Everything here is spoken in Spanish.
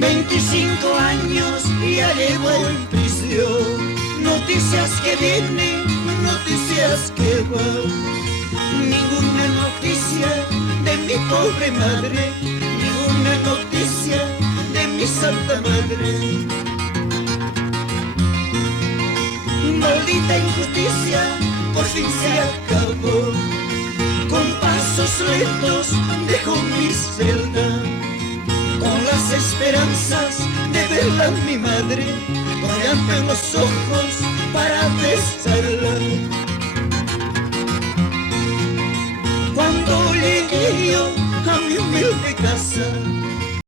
25 años ya llevo en prisión, noticias que vienen, noticias que van, ninguna noticia de mi pobre madre, ninguna noticia de mi santa madre. Maldita injusticia, por fin se acabó, con pasos lentos dejo mi celda, con las esperanzas de verla a mi madre, con llanto en los ojos para besarla. Cuando llegué yo a mi humilde casa,